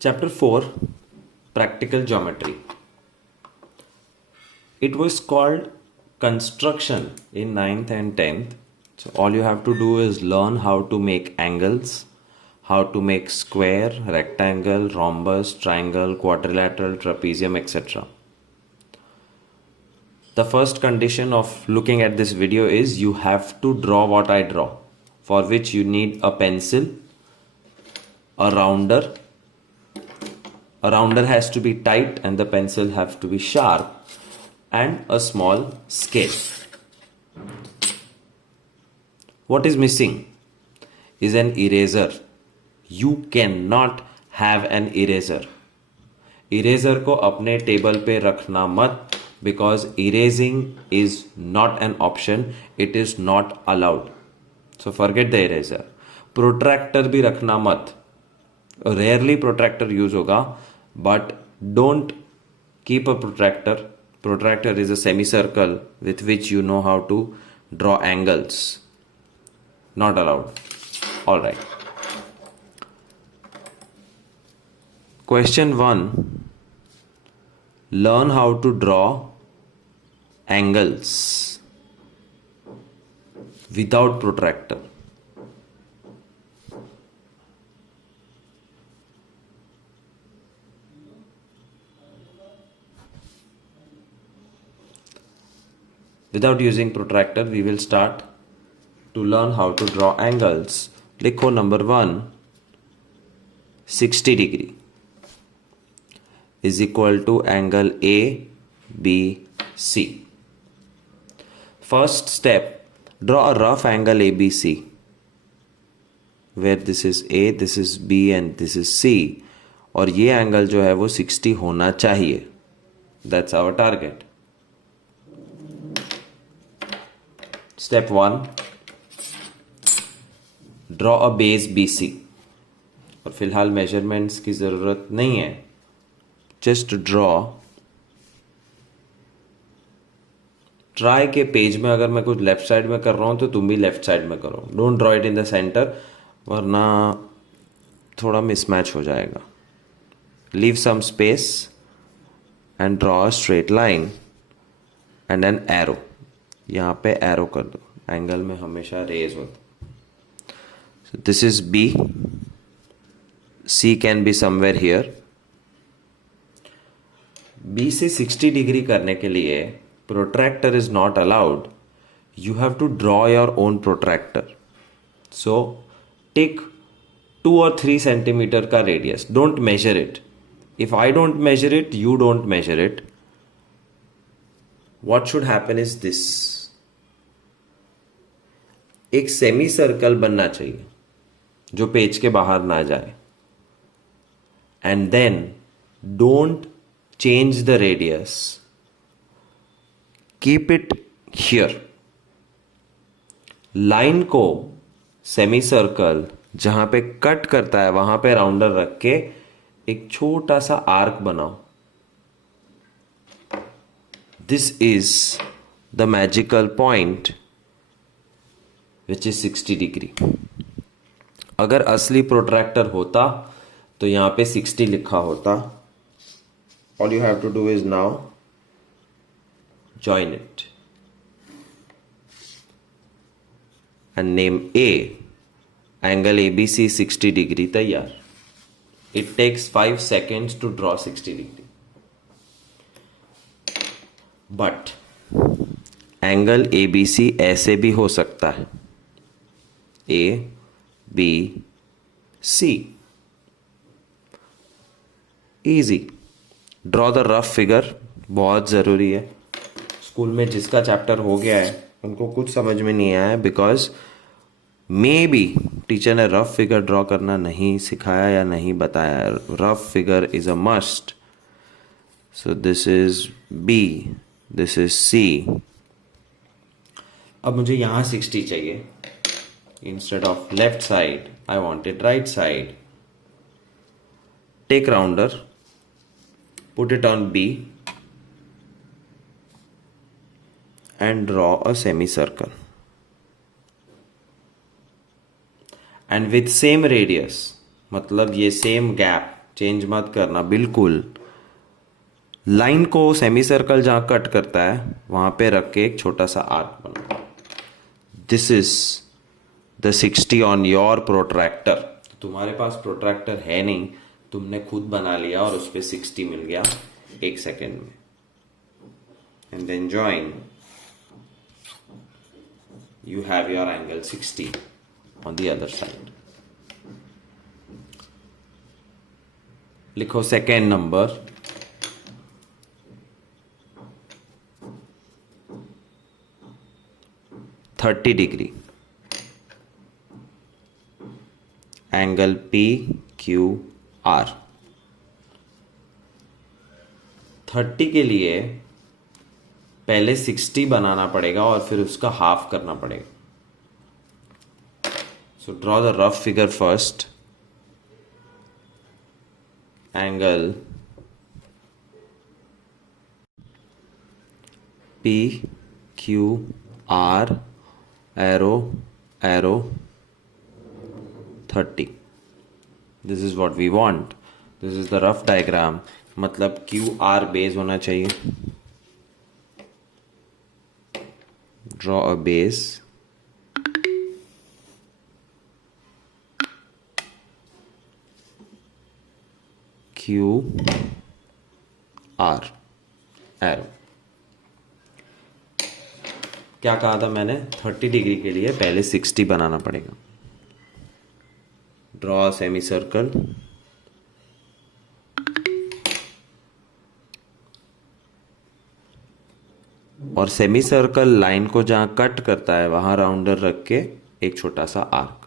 Chapter 4, Practical Geometry. It was called construction in 9th and 10th. So all you have to do is learn how to make angles, how to make square, rectangle, rhombus, triangle, quadrilateral, trapezium, etc. The first condition of looking at this video is you have to draw what I draw, for which you need a pencil, a rounder. A rounder has to be tight and the pencil has to be sharp, and a small scale. What is missing is an eraser. You cannot have an eraser. Eraser को अपने table पे रखना मत, because erasing is not an option. It is not allowed. So forget the eraser. Protractor भी रखना मत. Rarely protractor use होगा, but don't keep a protractor. Protractor is a semicircle with which you know how to draw angles. Not allowed. All right. Question 1. Learn how to draw angles without protractor. Without using protractor, we will start to learn how to draw angles. लिखो number 1, 60 degree is equal to angle ABC. First step, draw a rough angle ABC, where this is A, this is B and this is C. और ये angle जो है वो 60 होना चाहिए. That's our target. Step 1, draw a base BC. और फिलहाल measurements की ज़रूरत नहीं है. Just draw. Try के पेज में अगर मैं कुछ लेफ्ट साइड में कर रहा हूँ तो तुम भी लेफ्ट साइड में करो. Don't draw it in the center, वरना थोड़ा mismatch हो जाएगा. Leave some space and draw a straight line and an arrow. यहाँ पे एरो कर दो. एंगल में हमेशा रेज होता. So this is B. C can be somewhere here. B से 60 डिग्री करने के लिए protractor is not allowed. You have to draw your own protractor. So take 2 or 3 centimeter का radius. Don't measure it. If I don't measure it, you don't measure it. What should happen is this. एक semi circle बनना चाहिए जो page के बाहर ना जाए. And then don't change the radius. Keep it here. Line को semicircle जहां पे कट करता है वहां पे राउंडर रख के एक छोटा सा आर्क बनाओ. This is the magical point which is 60 degree. अगर असली प्रोट्रैक्टर होता तो यहाँ पे 60 लिखा होता. All you have to do is now join it and name A. Angle ABC 60 degree तैयार. It takes 5 seconds to draw 60 degree. But angle ABC ऐसे भी हो सकता है. A, B, C. Easy. Draw the rough figure. बहुत ज़रूरी है. School में जिसका चैप्टर हो गया है उनको कुछ समझ में नहीं आया है, बिकॉज मे बी टीचर ने रफ फिगर ड्रॉ करना नहीं सिखाया या नहीं बताया. Rough figure is a must. So this is B, this is C. अब मुझे यहाँ 60 चाहिए. Instead of left side, I want it right side. Take rounder, put it on B and draw a semicircle. And with same radius, मतलब ये same gap change मत करना बिल्कुल। Line को सेमी सर्कल जहाँ कट करता है वहाँ पे रख के एक छोटा सा आर्क बनाओ। This is the 60 on your protractor. तुम्हारे पास प्रोट्रैक्टर है नहीं, तुमने खुद बना लिया और उस पर 60 मिल गया 1 सेकेंड में। And then join, you have your angle 60 on the other side. लिखो सेकेंड नंबर, $30 एंगल PQR। 30 के लिए पहले 60 बनाना पड़ेगा और फिर उसका हाफ करना पड़ेगा। So draw the rough figure first. Angle PQR, arrow arrow 30। This is what we want, this is the rough diagram. मतलब QR बेस होना चाहिए। Draw a base, QR, arrow. क्या कहा था मैंने? 30 डिग्री के लिए पहले 60 बनाना पड़ेगा। ड्रॉ सेमी सर्कल, और सेमी सर्कल लाइन को जहां कट करता है वहां राउंडर रख के एक छोटा सा आर्क।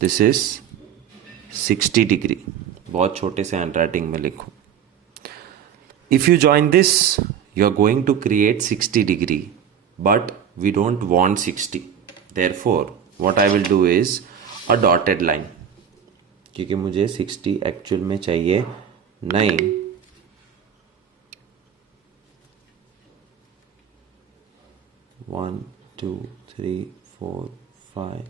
This is 60 degree. बहुत छोटे से हैंडराइटिंग में लिखो। If you join this you are going to create 60 degree, but we don't want 60। Therefore what I will do is a dotted line, क्योंकि मुझे 60 एक्चुअल में चाहिए नहीं। 1 2 3 4 5,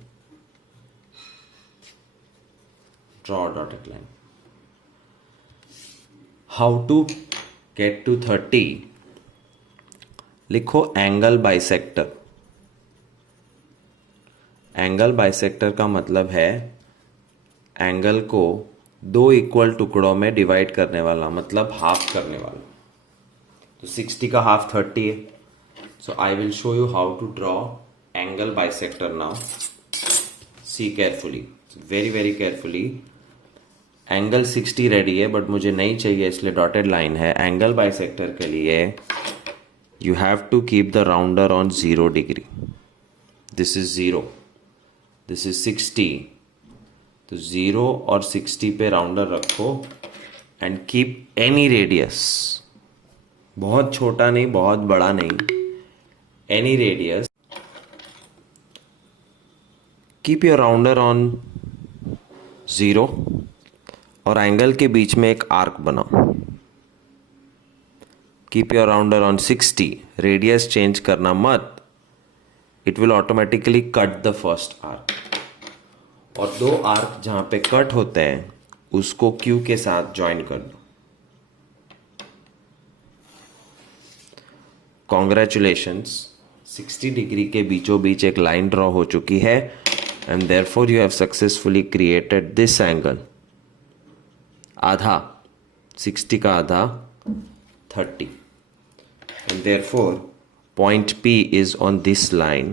draw a dotted line. How to get to 30? लिखो angle bisector. Angle bisector का मतलब है angle को दो इक्वल टुकड़ों में डिवाइड करने वाला, मतलब हाफ करने वाला। तो 60 का हाफ 30 है। So I will show you how to draw angle bisector now. See carefully, very carefully. Angle 60 ready है बट मुझे नहीं चाहिए इसलिए डॉटेड लाइन है। एंगल बाइसेक्टर के लिए you have to keep the rounder on 0 degree. This is 0, this is 60। तो 0 और 60 पे राउंडर रखो एंड कीप एनी रेडियस। बहुत छोटा नहीं, बहुत बड़ा नहीं, any radius. Keep your rounder on 0 और एंगल के बीच में एक आर्क बनाओ। Keep your rounder on 60, radius change करना मत, it will automatically cut the first arc. और दो आर्क जहां पे कट होते हैं उसको Q के साथ ज्वाइन कर दो। कॉन्ग्रेचुलेशंस, 60 डिग्री के बीचों बीच एक लाइन ड्रॉ हो चुकी है and therefore you have successfully created this angle. आधा 60 का आधा 30 and therefore point P is on this line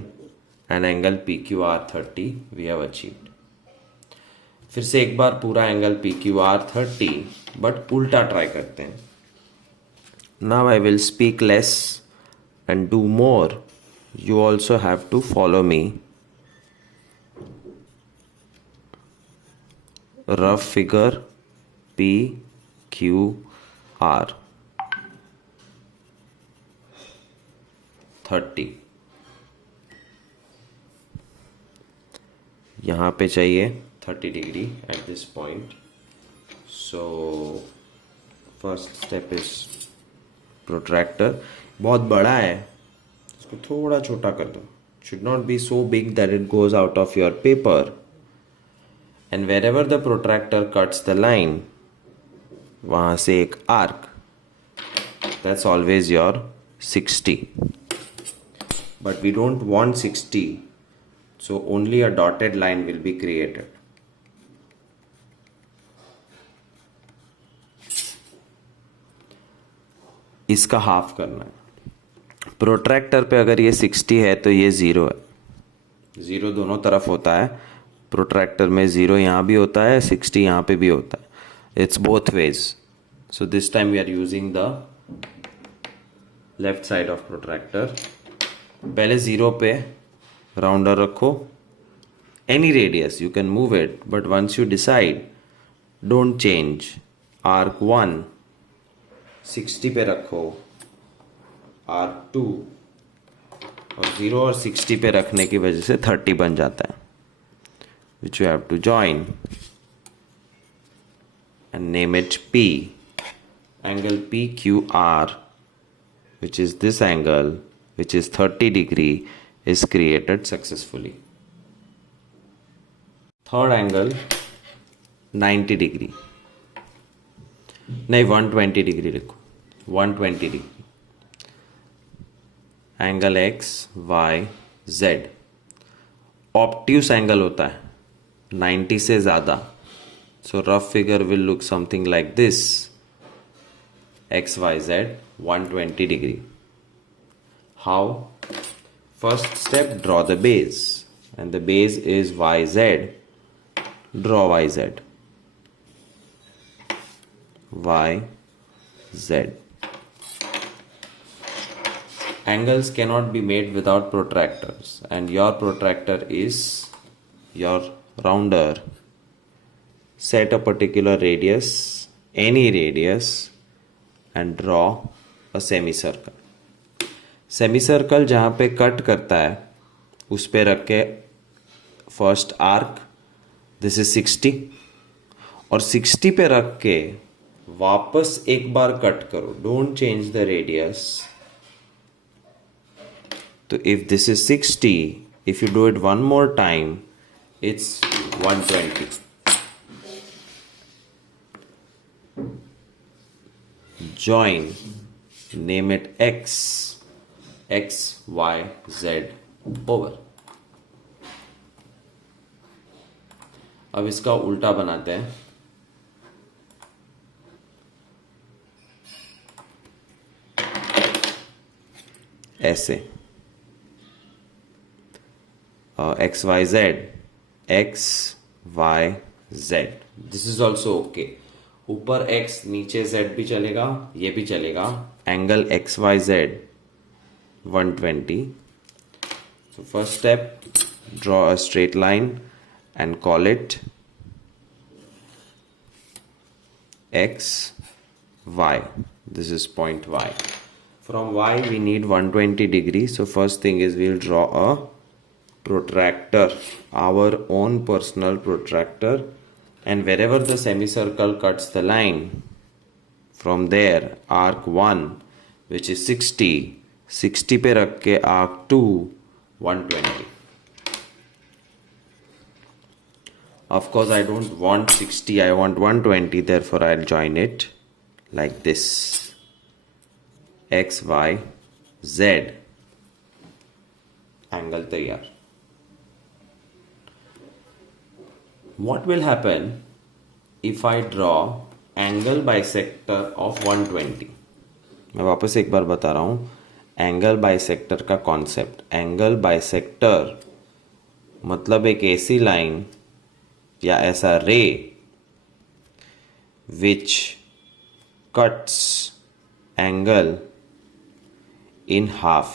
and angle PQR 30 we have achieved। फिर से एक बार पूरा एंगल PQR 30 बट उल्टा ट्राई करते हैं। Now I will speak less and do more. You also have to follow me. Rough figure PQR 30 यहाँ पे चाहिए 30 degree at this point. So first step is protractor. बहुत बड़ा है, इसको थोड़ा छोटा कर दो। Should not be so big that it goes out of your paper. And wherever the protractor cuts the line, वहाँ से एक arc, that's always your 60. But we don't want 60, so only a dotted line will be created. इसका half करना है. Protractor पे अगर ये 60 है तो ये 0 है. 0 दोनों तरफ होता है. प्रोट्रैक्टर में 0 यहाँ भी होता है, 60 यहाँ पे भी होता है. It's both ways. So this time we are using the left side of protractor. पहले 0 पे राउंडर रखो. Any radius you can move it, but once you decide don't change. Arc 1 60 पे रखो. आर्क 2 और 0 और 60 पे रखने की वजह से 30 बन जाता है, which you have to join and name it P. Angle PQR, which is this angle, which is 30 degree, is created successfully. Third angle 90 degree, नहीं 120 डिग्री लिखो. 120 degree. Angle X Y Z obtuse angle होता है 90 से ज़्यादा. सो rough figure will look something like this. XYZ 120 degree. How? First step, draw the base, and the base is YZ. Draw YZ. YZ. Angles cannot be made without protractors, and your protractor is your rounder. Set a particular radius, any radius, and draw a semicircle. Semicircle जहाँ पे cut करता है उस पे रख के first arc, this is 60, और 60 पे रख के वापस एक बार कट करो. Don't change the radius. तो if this is 60, if you do it one more time, it's 120. Join, name it X, Y, Z over. अब इसका उल्टा बनाते हैं. ऐसे X, Y, Z, X, Y, Z. This is also okay. ऊपर x नीचे z भी चलेगा, ये भी चलेगा. Angle XYZ 120. So first step, draw a straight line and call it X, Y. This is point Y. From Y we need 120 degree. So first thing is we'll draw a protractor, our own personal protractor. And wherever the semicircle cuts the line, from there arc 1, which is 60 पे रख के arc 2 120. Of course I don't want 60, I want 120, therefore I'll join it like this. X, Y, Z. Angle तैयार. What will happen if I draw angle bisector of 120? मैं वापस एक बार बता रहा हूँ एंगल बाइसेक्टर का कॉन्सेप्ट. एंगल बाइसेक्टर मतलब एक ऐसी लाइन या ऐसा रे विच कट्स एंगल इन हाफ.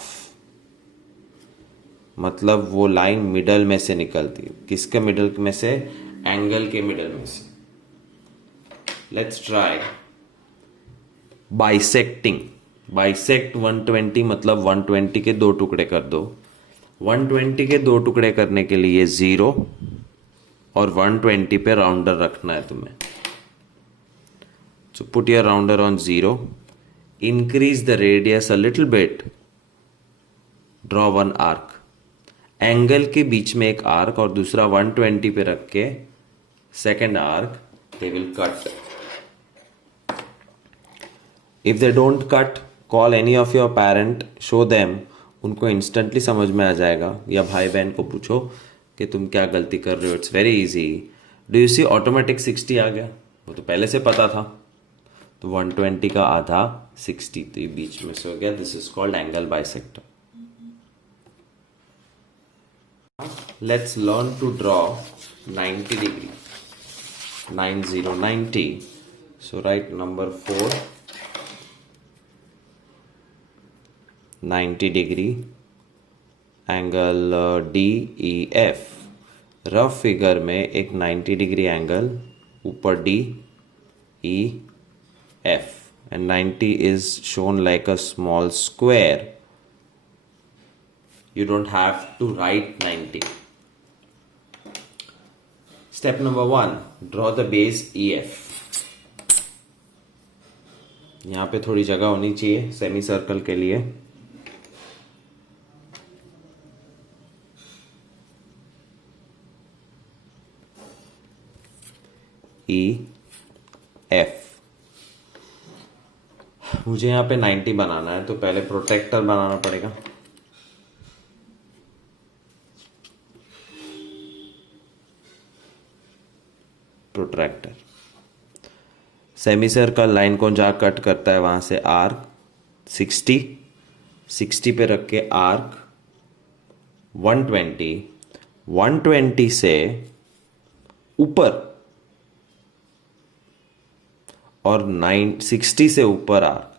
मतलब वो लाइन मिडल में से निकलती है. किसके मिडल में से? एंगल के मिडल में से. Let's try bisecting. बाइसेक्ट 120 मतलब 120 के दो टुकड़े कर दो. 120 के दो टुकड़े करने के लिए 0 और 120 पे राउंडर रखना है तुम्हें. So put your rounder on 0, increase the radius a little bit, draw one arc. Angle के बीच में एक आर्क और दूसरा 120 पे रख के second arc, they will cut. If they don't cut, call any of your parent, show them. उनको instantly समझ में आ जाएगा, या भाई बहन को पूछो कि तुम क्या गलती कर रहे हो. It's very easy. Do you see automatic 60 आ गया? वो तो पहले से पता था. तो 120 का आधा 60, तो ये बीच में से हो गया. This is called angle bisector. Let's learn to draw 90 degree. 90. So write number 4, 90 degree angle DEF. Rough figure में एक 90 डिग्री एंगल ऊपर DEF and 90 is shown like a small square. You don't have to write 90. Step number 1, draw the base EF. यहाँ पे थोड़ी जगह होनी चाहिए semi circle के लिए. EF. मुझे यहाँ पे 90 बनाना है, तो पहले प्रोटेक्टर बनाना पड़ेगा. प्रोट्रैक्टर. सेमी सर्कल लाइन को जहाँ कट करता है वहाँ से आर्क 60 पे रख के आर्क 120 से ऊपर और 60 से ऊपर आर्क.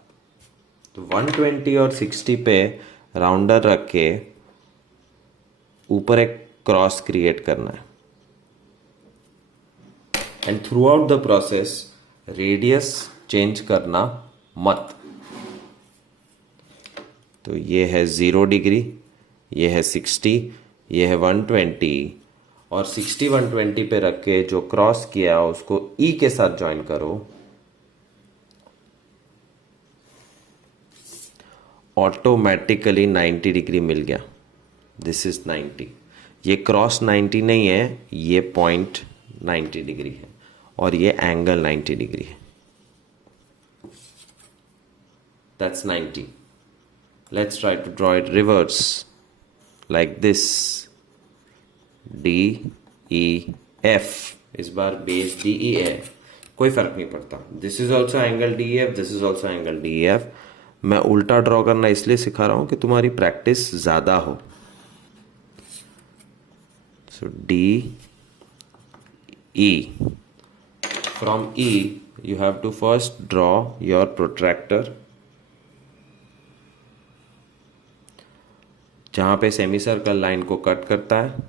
तो 120 और 60 पे राउंडर रख के ऊपर एक क्रॉस क्रिएट करना है. And through out the process radius change करना मत. तो ये है 0 डिग्री, ये है 60, ये है 120, और 60 120 पे रख के जो क्रॉस किया उसको E के साथ ज्वाइन करो. ऑटोमेटिकली 90 डिग्री मिल गया. This is 90. ये क्रॉस 90 नहीं है, ये पॉइंट 90 डिग्री है और ये एंगल 90 डिग्री है. That's 90. Let's try to draw it reverse like this. DEF. इस बार बेस DEF. कोई फर्क नहीं पड़ता. This is also angle DEF, this is also angle DEF. मैं उल्टा ड्रॉ करना इसलिए सिखा रहा हूं कि तुम्हारी प्रैक्टिस ज्यादा हो. सो DE. From E, you have to first draw your protractor. जहाँ पे सेमी सर्कल लाइन को कट करता है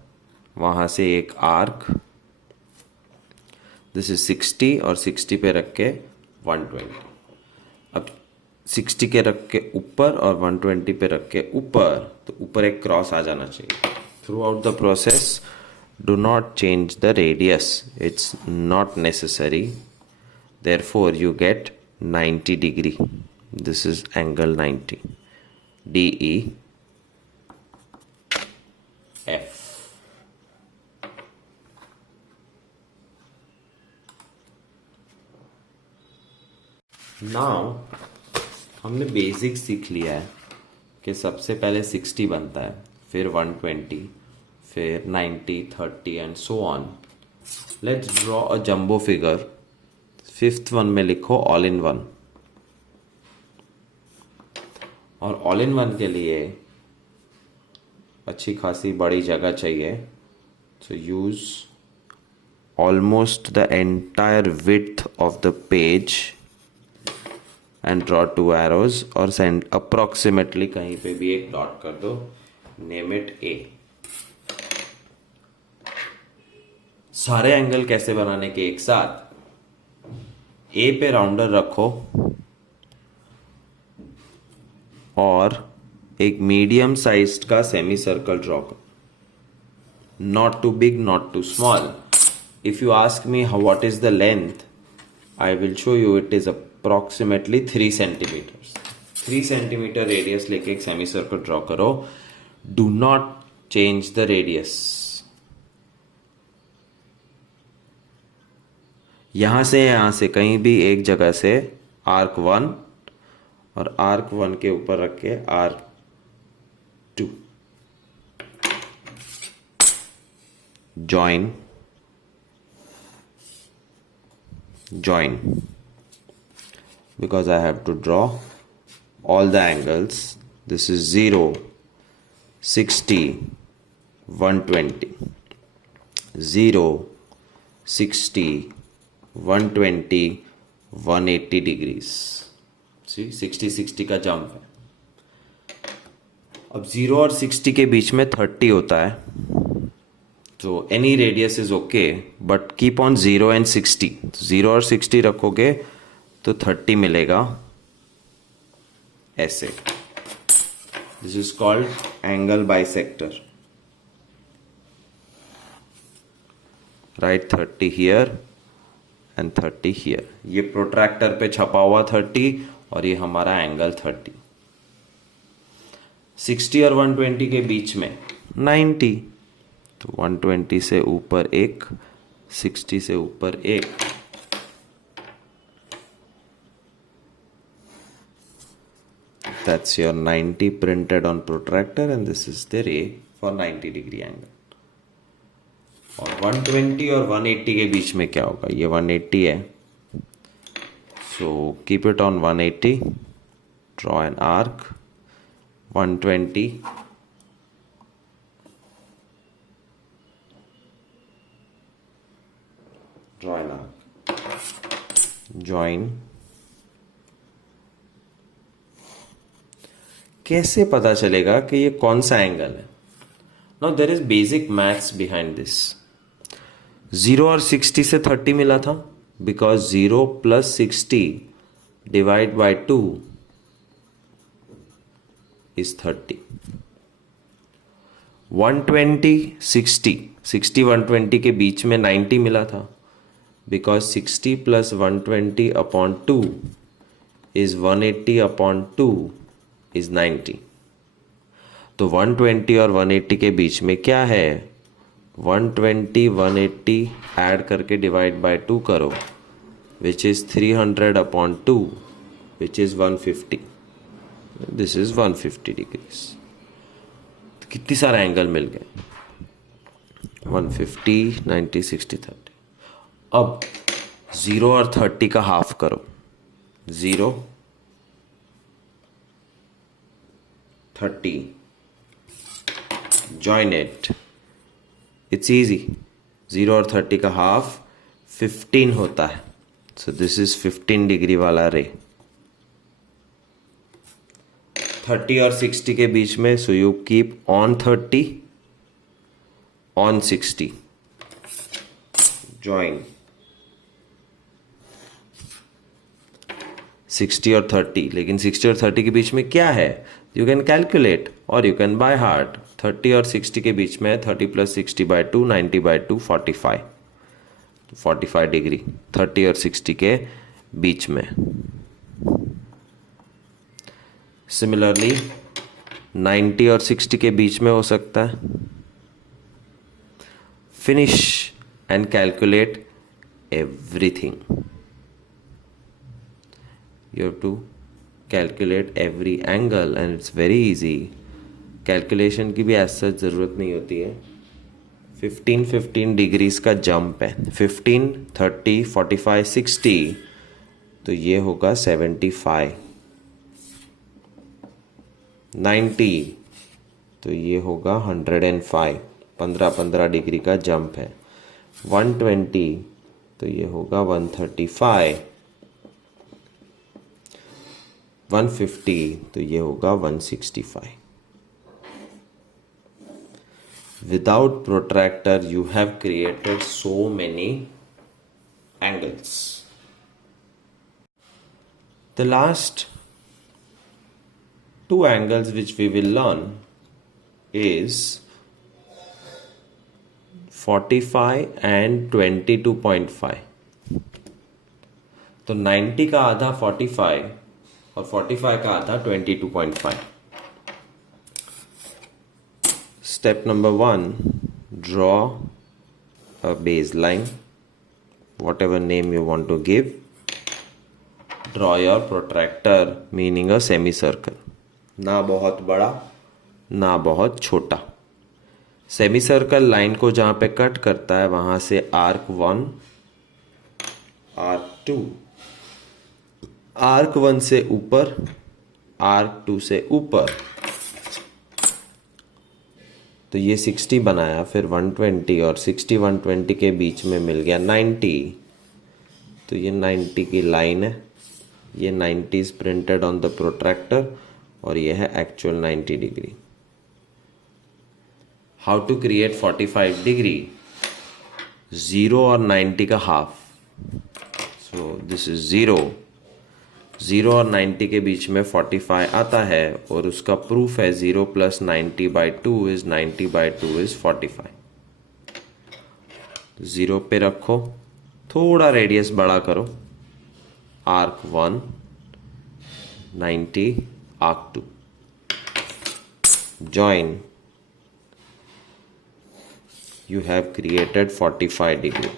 वहाँ से एक आर्क. दिस इज 60 और 60 पे रख के 120. अब 60 के रख के ऊपर और 120 पे रख के ऊपर, तो ऊपर एक क्रॉस आ जाना चाहिए. Through out the process do not change the radius. It's not necessary. Therefore you get 90 degree. This is angle 90. DEF. Now हमने बेसिक सीख लिया है कि सबसे पहले 60 बनता है, फिर 120, फिर 90, 30 and so on. Let's draw a jumbo figure. 5th one में लिखो ऑल इन वन. और ऑल इन वन के लिए अच्छी खासी बड़ी जगह चाहिए. So use almost the entire width of the page and draw 2 arrows और सेंड अप्रोक्सीमेटली कहीं पे भी एक डॉट कर दो. Name it A. सारे एंगल कैसे बनाने के एक साथ? A पे राउंडर रखो और एक मीडियम साइज्ड का सेमी सर्कल ड्रॉ करो. Not too big, not too small. If you ask me what is the length, I will show you. It is approximately 3 centimetre. 3 centimetre radius लेके एक semi circle draw करो. Do not change the radius. यहाँ से कहीं भी एक जगह से आर्क 1 और आर्क 1 के ऊपर रख के arc 2 join because I have to draw all the angles. This is 0, 60, 120, 0, 60, 120, 180 degrees. See 60 का जंप है. अब 0 और 60 के बीच में 30 होता है. तो any radius is okay, but keep on 0 and 60. 0 और 60 रखोगे तो 30 मिलेगा ऐसे. This is called angle bisector. Write 30 here and 30 here. ये प्रोट्रैक्टर पे छपा हुआ 30 और ये हमारा एंगल 30. 60 और 120 के बीच में 90. तो 120 से ऊपर एक, 60 से ऊपर एक. That's your 90 printed on protractor and this is the ray for 90 degree angle. और 120 और 180 के बीच में क्या होगा? ये 180 है. So keep it on 180. Draw an arc. 120. Draw an arc. Join. कैसे पता चलेगा कि ये कौन सा एंगल है? Now there is basic maths behind this. 0 और 60 से 30 मिला था because 0 plus 60 divide by 2 is 30. 120, 60, 60, 120 के बीच में 90 मिला था because 60 plus 120 upon 2 is 180 upon 2 is 90. तो 120 और 180 के बीच में क्या है? 120, 180 ऐड करके डिवाइड बाय 2 करो which is 300 upon 2 which is 150. This is 150 degrees. तो कितनी सारे एंगल मिल गए? 150, 90, 60, 30. अब 0 और 30 का हाफ करो. 0, 30. Join it. It's easy. 0 और 30 का हाफ 15 होता है. So this is 15 डिग्री वाला रे. 30 और 60 के बीच में so you keep on 30, on 60. Join. 60 और 30. लेकिन 60 और 30 के बीच में क्या है? You can calculate or you can by heart. 30 और 60 के बीच में 30 plus 60 by 2, 90 by 2, 45. 45 डिग्री 30 और 60 के बीच में. सिमिलरली 90 और 60 के बीच में हो सकता है. Finish and calculate everything. You have to calculate every angle and it's very easy. Calculation की भी ऐसा ज़रूरत नहीं होती है. 15 डिग्रीज का जंप है. 15, 30, 45, 60 तो ये होगा 75. 90 तो ये होगा 105. 15 डिग्री का जंप है. 120 तो ये होगा 135. 150 तो ये होगा 165. Without protractor you have created so many angles. The last two angles which we will learn is 45 and 22.5. तो 90 का आधा 45 और 45 का आधा 22.5. Step number 1, draw a baseline whatever name you want to give. Draw your protractor, meaning a semicircle. ना बहुत बड़ा ना बहुत छोटा. सेमीसर्कल लाइन को जहाँ पे कट करता है वहाँ से आर्क 1, आर्क 2, आर्क 1 से ऊपर, आर्क 2 से ऊपर. तो ये 60 बनाया, फिर 120 और 60 120 के बीच में मिल गया 90. तो ये 90 की लाइन है. ये 90 is printed on the protractor और ये है actual 90 degree. How to create 45 degree? 0 और 90 का हाफ. सो दिस इज 0 और 90 के बीच में 45 आता है और उसका प्रूफ है 0 + 90/2 इज 90/2 इज 45. 0 पे रखो, थोड़ा रेडियस बड़ा करो. Arc 1, 90, arc 2. Join. You have created 45 degree.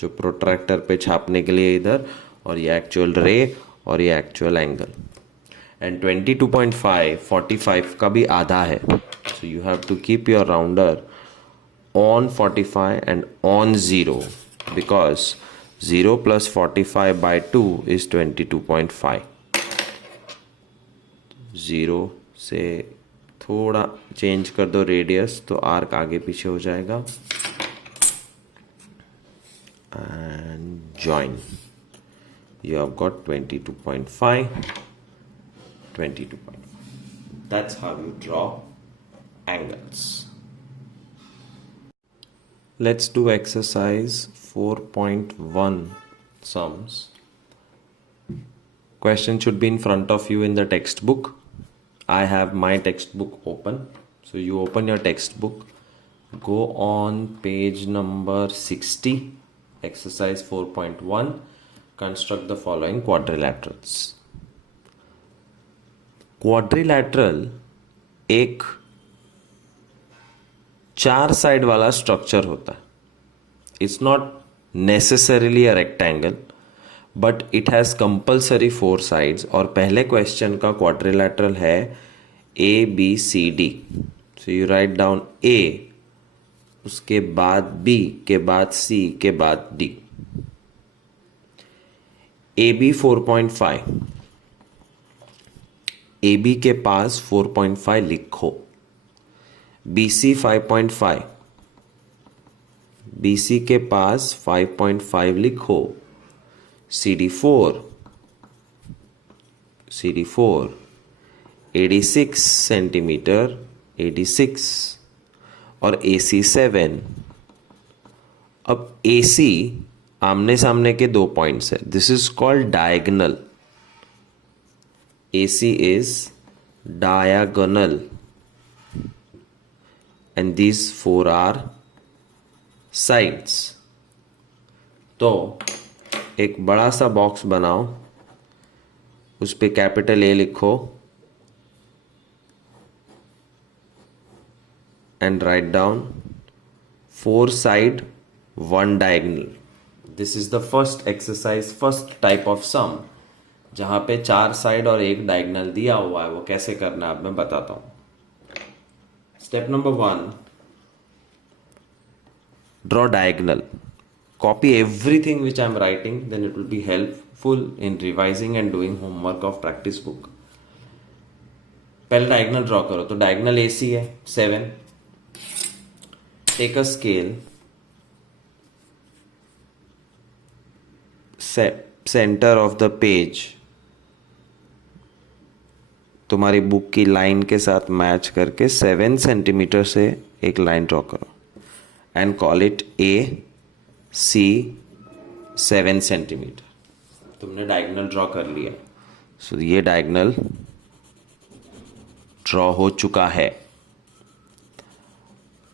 जो प्रोट्रैक्टर पे छापने के लिए इधर, और ये एक्चुअल रे और ये एक्चुअल एंगल. एंड 22.5 45 का भी आधा है. So you have to keep your rounder on 45 and on 0 because 0 + 45/2 is 22.5. 0 से थोड़ा चेंज कर दो रेडियस तो आर्क आगे पीछे हो जाएगा. And join. You have got 22.5, 22.5. That's how you draw angles. Let's do exercise 4.1 sums. Question should be in front of you in the textbook. I have my textbook open. So you open your textbook, go on page number 60, exercise 4.1. Construct the following quadrilaterals. Quadrilateral एक 4 side वाला structure होता है. It's not necessarily a rectangle but it has compulsory 4 sides. और पहले question का quadrilateral है ABCD. So you write down A, उसके बाद B, के बाद C, के बाद D. AB 4.5. AB के पास 4.5 लिखो. BC 5.5. BC के पास 5.5 लिखो. CD 4. CD 4. 86 सेंटीमीटर, 86. और AC 7. अब AC आमने सामने के 2 पॉइंट्स है. This is called diagonal. AC is diagonal and these 4 are sides. तो एक बड़ा सा बॉक्स बनाओ, उस पे कैपिटल A लिखो and write down 4 side 1 diagonal. This is the first exercise, first type of sum जहां पे 4 साइड और 1 डायगोनल दिया हुआ है. वो कैसे करना है अब मैं बताता हूं. Step number 1, draw diagonal. Copy everything which I am writing, then it will be helpful in revising and doing homework of practice book. पहले डायगोनल ड्रॉ करो. तो डायगोनल AC है 7. Take a scale, centre of the page तुम्हारी book की line के साथ match करके 7 centimetre से एक लाइन ड्रॉ करो and call it AC 7 centimetre. तुमने डायगोनल ड्रॉ कर लिया. सो ये डायगोनल ड्रॉ हो चुका है.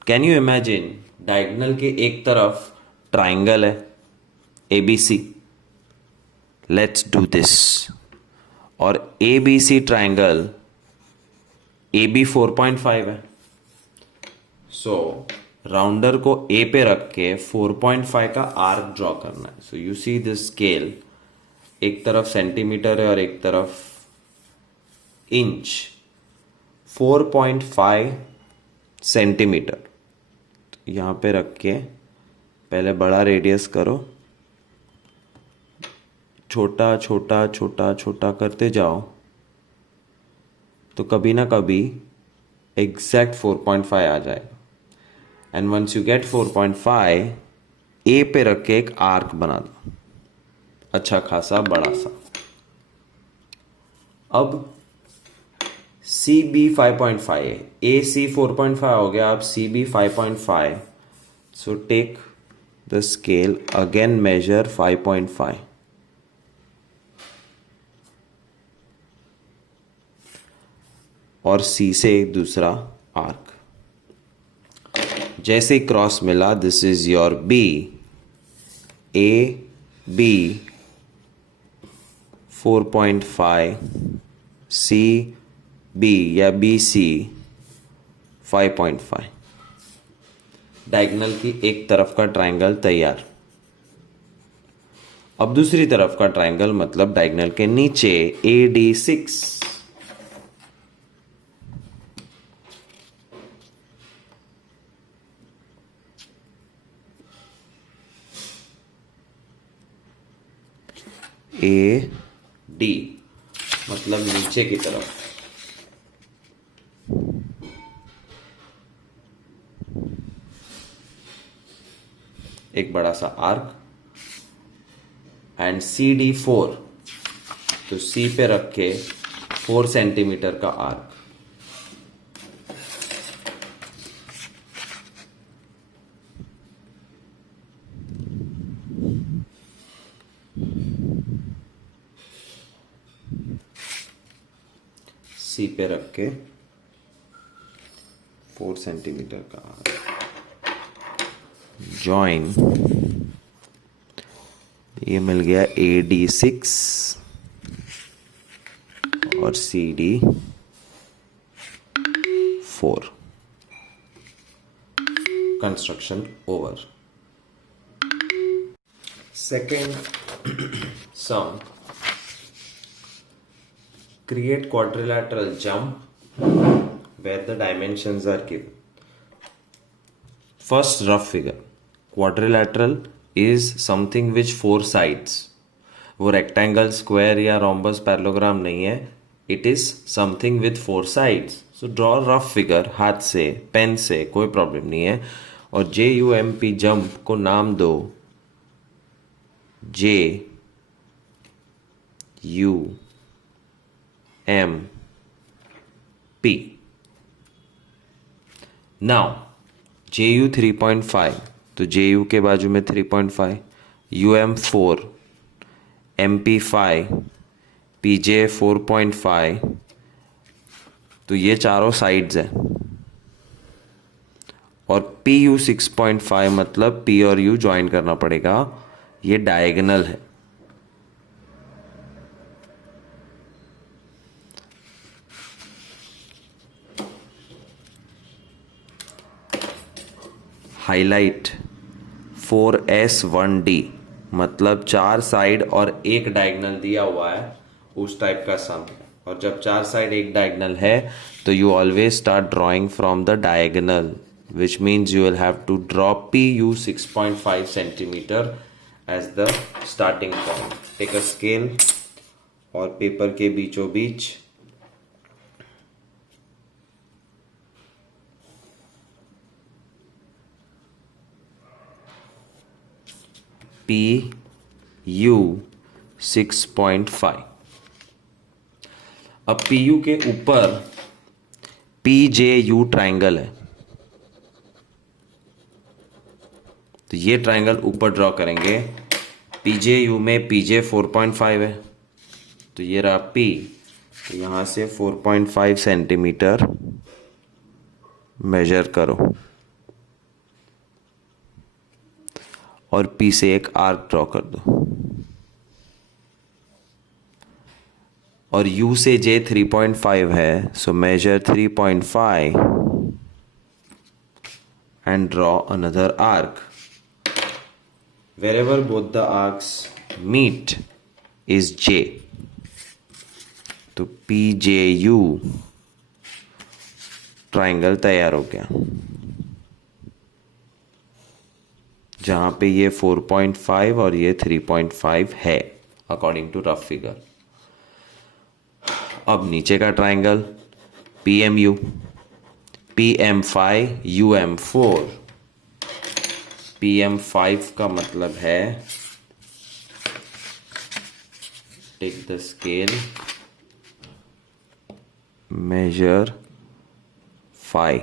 कैन यू इमेजिन डायगोनल के एक तरफ ट्राइंगल है ABC. Let's do this. और ABC ट्राइंगल AB 4.5 है. सो राउंडर को ए पे रख के 4.5 का आर्क ड्रॉ करना है. So you see this scale, एक तरफ सेंटीमीटर है और एक तरफ इंच. 4.5 सेंटीमीटर यहाँ पे रख के पहले बड़ा रेडियस करो, छोटा छोटा छोटा छोटा करते जाओ तो कभी ना कभी एग्जैक्ट 4.5 आ जाएगा. एंड वंस यू गेट 4.5, ए पे रख के एक आर्क बना दो, अच्छा खासा बड़ा सा. अब सी बी 5.5 है, ए सी 4.5 हो गया, अब C B 5.5. So take the scale, again measure 5.5 और सी से एक दूसरा आर्क. जैसे ही क्रॉस मिला, this is your B. A B 4.5, C B या बी सी 5.5. डायगोनल की एक तरफ का ट्रायंगल तैयार. अब दूसरी तरफ का ट्रायंगल मतलब डायगोनल के नीचे AD6. AD मतलब नीचे की तरफ. एक बड़ा सा आर्क. एंड CD4, तो C पे रख के 4 सेंटीमीटर का आर्क. C पे रख के 4 सेंटीमीटर का आर्क. जॉइन, ये मिल गया AD6 और CD4. Construction over. Second sum, create quadrilateral jump where the dimensions are given. First rough figure. Quadrilateral is something which 4 sides. वो rectangle, square या rhombus, parallelogram नहीं है. It is something with 4 sides. So draw rough figure हाथ से, pen से, कोई problem नहीं है. और JUMP jump को नाम दो JUMP. Now JU 3.5, तो JU के बाजू में 3.5, UM 4, MP 5, PJ 4.5. तो ये चारों साइड्स हैं. और PU 6.5 मतलब P और U ज्वाइन करना पड़ेगा. ये डायगोनल है. हाईलाइट 4S1D मतलब 4 साइड और एक डायगोनल दिया हुआ है, उस टाइप का सम है. और जब 4 साइड एक डायगोनल है तो you always start drawing from the diagonal, which means you will have to draw PU 6.5 centimeter as the starting point. Take a scale और पेपर के बीचों बीच PU 6.5. अब PU के ऊपर PJU ट्राइंगल है, तो ये ट्राइंगल ऊपर ड्रॉ करेंगे. PJU में PJ 4.5 है, तो ये रहा P, तो यहाँ से 4.5 सेंटीमीटर मेजर करो और P से एक आर्क ड्रॉ कर दो. और U से J 3.5 है, so major 3.5 and draw another arc. Wherever both the arcs meet is J. तो PJU ट्राइंगल तैयार हो गया, जहां पे ये 4.5 और ये 3.5 है अकॉर्डिंग टू रफ फिगर। अब नीचे का triangle PMU, PM5 UM4। PM5 का मतलब है take the scale, measure 5।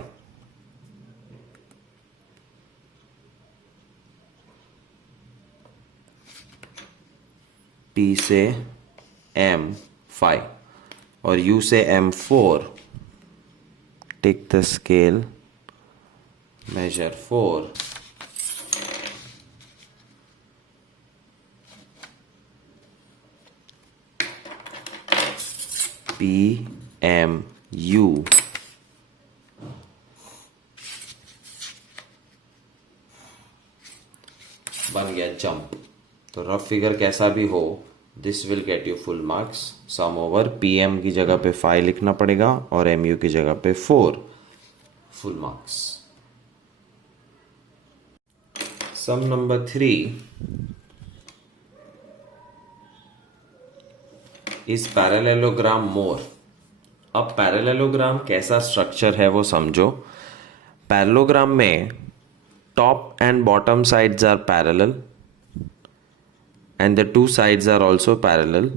P से M5 और U से M4। Take the scale, measure 4। PMU बन गया जंप। तो रफ फिगर कैसा भी हो, this will get you full marks. Some over PM की जगह पे 5 लिखना पड़ेगा और MU की जगह पे 4, full marks. Sum number 3 is parallelogram more. अब पैरेललोग्राम कैसा स्ट्रक्चर है वो समझो। पैरेललोग्राम में top and bottom sides are parallel and the two sides are also parallel.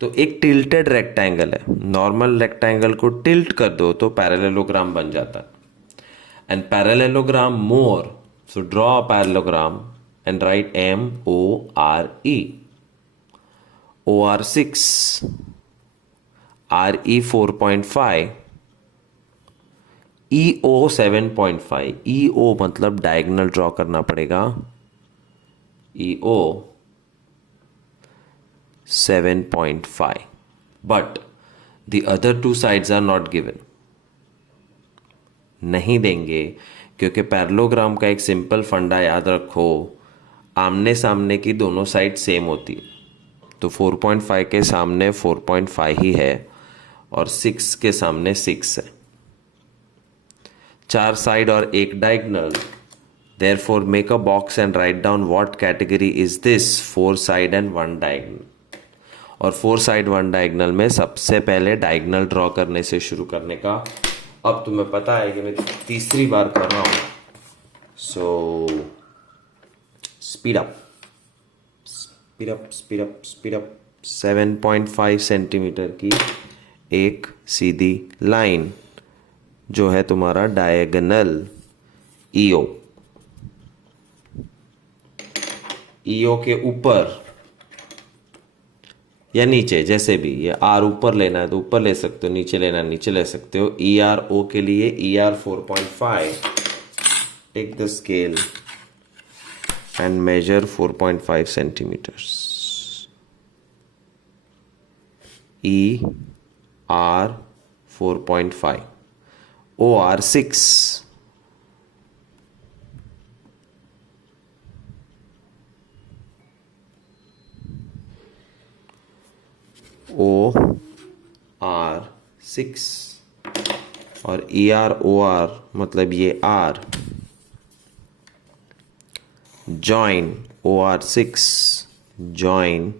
तो एक टिल्टेड रेक्टेंगल है, नॉर्मल रेक्टेंगल को टिल्ट कर दो तो पैरेललोग्राम बन जाता है। And parallelogram more, so draw a parallelogram and write MORE। OR 6, RE 4.5, EO 7.5। EO मतलब डायगोनल ड्रॉ करना पड़ेगा, EO 7.5, but the other two sides are not given। नहीं देंगे क्योंकि पैरेललोग्राम का एक सिंपल फंडा याद रखो, आमने सामने की दोनों साइड सेम होती है। तो 4.5 के सामने 4.5 ही है और 6 के सामने 6 है। 4 साइड और एक diagonal, therefore make a box and write down what category is this 4 side and 1 diagonal। और 4 साइड 1 डायगोनल में सबसे पहले डायगोनल ड्रॉ करने से शुरू करने का। अब तुम्हें पता है कि मैं तीसरी बार कर रहा हूं, so speed up speed up speed up speed up. 7.5 centimetre की एक सीधी लाइन जो है तुम्हारा डायगोनल EO। EO के ऊपर या नीचे, जैसे भी, ये R ऊपर लेना है तो ऊपर ले सकते हो, नीचे लेना है नीचे ले सकते हो। ERO के लिए ER 4.5, take the scale and measure 4.5 centimetres. ER 4.5, OR 6, OR 6 और EROR मतलब ये R। Join OR 6 join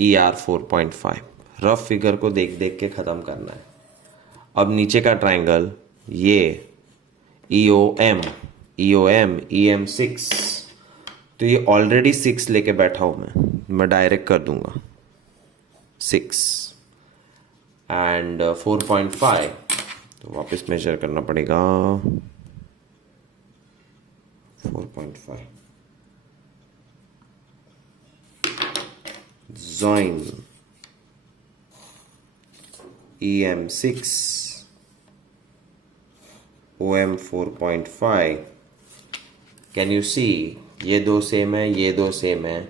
ER 4.5। Rough figure को देख देख के ख़त्म करना है। अब नीचे का ट्राइंगल ये EOM EM 6, तो ये ऑलरेडी 6 लेके बैठा हूँ मैं डायरेक्ट कर दूंगा 6 एंड 4.5, तो वापस मेजर करना पड़ेगा 4.5। Join EM 6 OM 4.5। Can you see, ये दो सेम है, ये दो सेम है,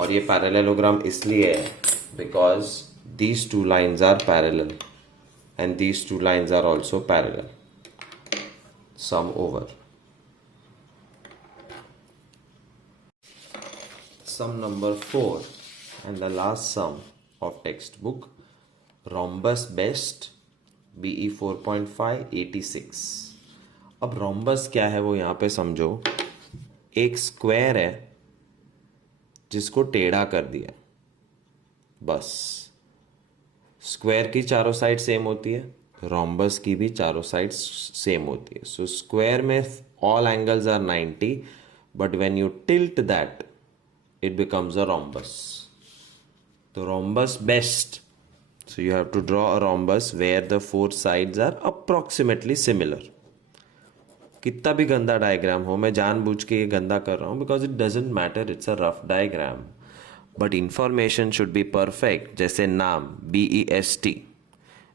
और ये पैरेललोग्राम इसलिए है because these two lines are parallel and these two lines are also parallel। sum over. Sum number 4 and the last sum of textbook, rhombus best BE 4.5 86. अब rhombus क्या है वो यहाँ पे समझो. एक स्क्वायर है जिसको टेढ़ा कर दिया, बस. स्क्वायर की चारों साइड सेम होती है, रोम्बस की भी चारों साइड सेम होती है. सो स्क्वायर में all angles are 90, but when you tilt that it becomes a rhombus. So rhombus best. So you have to draw a rhombus where the four sides are approximately similar. कितना भी गंदा diagram हो, मैं जानबूझ के ये गंदा कर रहा हूँ because it doesn't matter, it's a rough diagram, but information should be perfect. जैसे नाम BEST,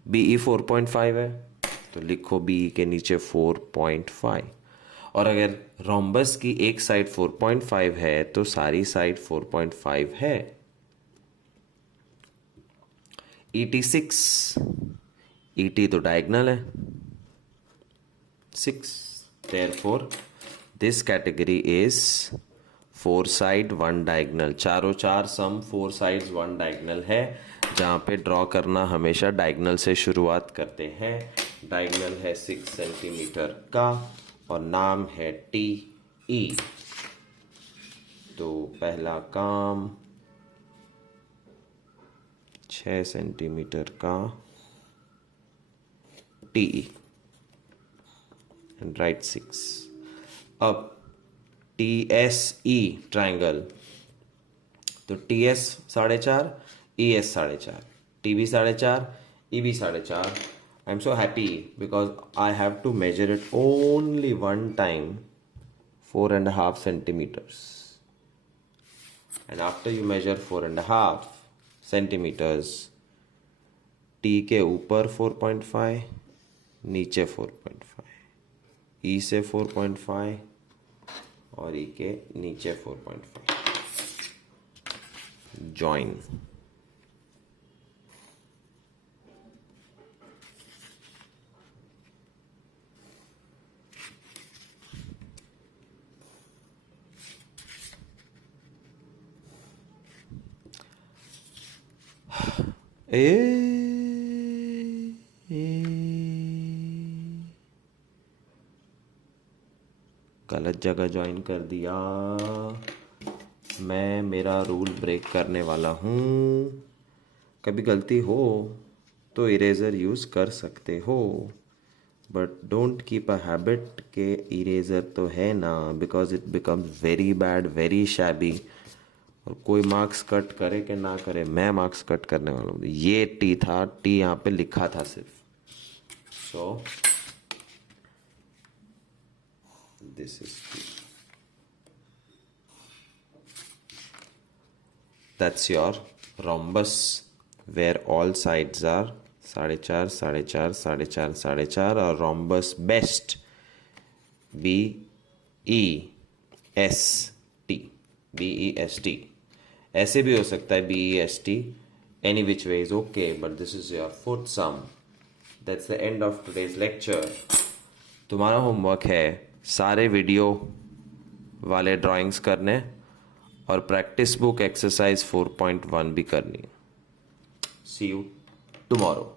BE 4.5 है तो लिखो BE के नीचे 4.5. और अगर रोम्बस की एक साइड 4.5 है तो सारी साइड 4.5 है. ET6, ET तो डायगनल है 6. Therefore this category is 4 side 1 diagonal. चारों चार सम 4 sides 1 diagonal है, जहाँ पे ड्रॉ करना हमेशा डायगनल से शुरुआत करते हैं. डायगनल है 6 सेंटीमीटर का और नाम है TE. तो पहला काम 6 सेंटीमीटर का TE एंड राइट 6. अब TSE ट्राइंगल, तो TS 4.5, ES 4.5, TB 4.5, EB 4.5. I'm so happy because I have to measure it only one time, 4.5 centimeters. And after you measure 4.5 centimeters, T के ऊपर 4.5, नीचे 4.5, E से 4.5 और E के नीचे 4.5. Join. गलत जगह ज्वाइन कर दिया मैं. मेरा रूल ब्रेक करने वाला हूँ. कभी गलती हो तो इरेज़र यूज़ कर सकते हो, but don't keep a habit के इरेज़र तो है ना, because it becomes very bad, very shabby. और कोई मार्क्स कट करे कि ना करे, मैं मार्क्स कट करने वाला हूँ. ये टी था, टी यहाँ पे लिखा था सिर्फ. So this is T. That's your rhombus where all sides are 4.5, 4.5, 4.5, 4.5 और rhombus best BEST, BEST. ऐसे भी हो सकता है BEST. Any which way is okay, but this is your fourth sum. That's the end of today's lecture. तुम्हारा homework है सारे video वाले ड्राइंग्स करने और प्रैक्टिस बुक एक्सरसाइज 4.1 भी करनी है. See you tomorrow.